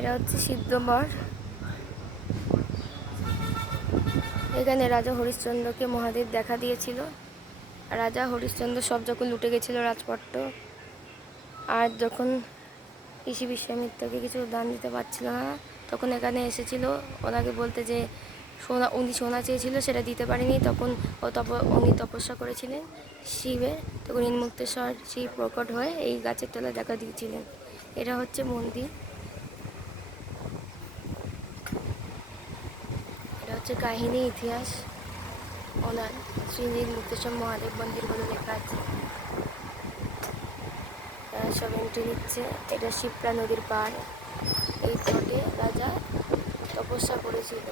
এটা হচ্ছে সিদ্ধমঠ। এখানে রাজা হরিশ্চন্দ্রকে মহাদেব দেখা দিয়েছিল। রাজা হরিশ্চন্দ্র সব যখন লুটে গেছিল রাজপট্ট, আর যখন ঋষি বিশ্বামিত্রকে কিছু দান দিতে পারছিল না, তখন এখানে এসেছিল ওনাকে বলতে যে উনি সোনা চেয়েছিল, সেটা দিতে পারেনি। তখন উনি তপস্যা করেছিলেন শিবের, তখন ইনমুক্তেশ্বর শিব প্রকট হয়ে এই গাছের তলায় দেখা দিয়েছিলেন। এটা হচ্ছে মন্দির। এটা হচ্ছে কাহিনী, ইতিহাস ওনার শ্রী মুক্তেশ্বর মহাদেব মন্দির বলে লেখা আছে। সব এন্ট্রি নিচ্ছে। এটা শিপ্রা নদীর পাড়। এই তটে রাজা তপস্যা করেছিল।